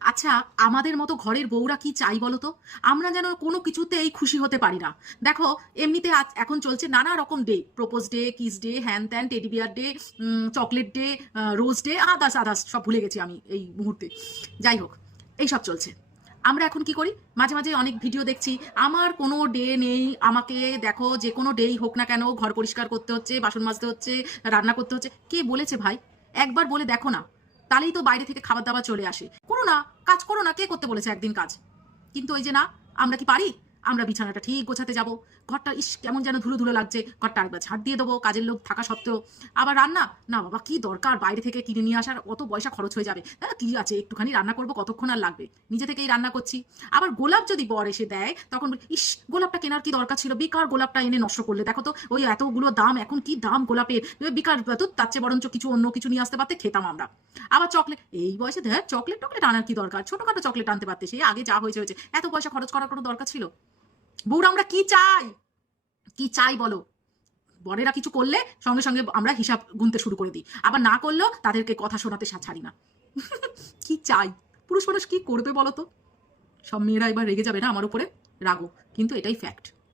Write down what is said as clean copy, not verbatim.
আচ্ছা, আমাদের মতো ঘরের বউরা কি চাই বলো তো? আমরা যেন কোনো কিছুতেই খুশি হতে পারি না। দেখো, এমনিতে এখন চলছে নানা রকম day, propose day, kiss day, হ্যান ত্যান, teddy bear day, chocolate day, rose day, others others সব ভুলে গেছি আমি এই মুহূর্তে। যাই হোক, এইসব চলছে। আমরা এখন কি করি, মাঝে মাঝে অনেক ভিডিও দেখছি, আমার কোনো ডে নেই, আমাকে দেখো যে কোনো ডেই হোক না কেন ঘর পরিষ্কার করতে হচ্ছে, বাসন মাজতে হচ্ছে, রান্না করতে হচ্ছে। কে বলেছে ভাই? একবার বলে দেখো না, তাহলেই তো বাইরে থেকে খাবার দাবার চলে আসে। করো না, কাজ করো না, কে করতে বলেছে একদিন কাজ? কিন্তু ওই যে না, আমরা কি পারি? আমরা বিছানাটা ঠিক গোছাতে যাব, ঘরটা ইস কেমন যেন ধুলো ধুলো লাগছে, ঘরটা আরেকবার ঝাড় দিয়ে দেবো কাজের লোক থাকা সত্ত্বেও। আবার রান্না, না বাবা কি দরকার বাইরে থেকে কিনে নিয়ে আসার, অত পয়সা খরচ হয়ে যাবে, হ্যাঁ কি আছে একটুখানি রান্না করবো, কতক্ষণ আর লাগবে, নিজে থেকেই রান্না করছি। আবার গোলাপ যদি বর এসে দেয় তখন বলি, ইস গোলাপটা কেনার কি দরকার ছিল, বেকার গোলাপটা এনে নষ্ট করলে, দেখো তো ওই এতগুলো দাম, এখন কি দাম গোলাপের, বেকার তো, তার চেয়ে বরঞ্চ কিছু অন্য কিছু নিয়ে আসতে পারতে, খেতাম আমরা। আবার চকলেট, এই বয়সে দেখ চকলেট টকলেট আনার কি দরকার, ছোটখাটো চকলেট আনতে পারতে, সে আগে যা হয়েছে হয়েছে, এত পয়সা খরচ করার কোনো দরকার ছিল? বউরা আমরা কি চাই, কি চাই বলো? বরেরা কিছু করলে সঙ্গে সঙ্গে আমরা হিসাব গুনতে শুরু করে দিই, আবার না করলেও তাদেরকে কথা শোনাতে ছাড়ি না। কি চাই? পুরুষ মানুষ কি করবে বলো তো? সব মেয়েরা এবার রেগে যাবে না আমার উপরে? রাগো, কিন্তু এটাই ফ্যাক্ট।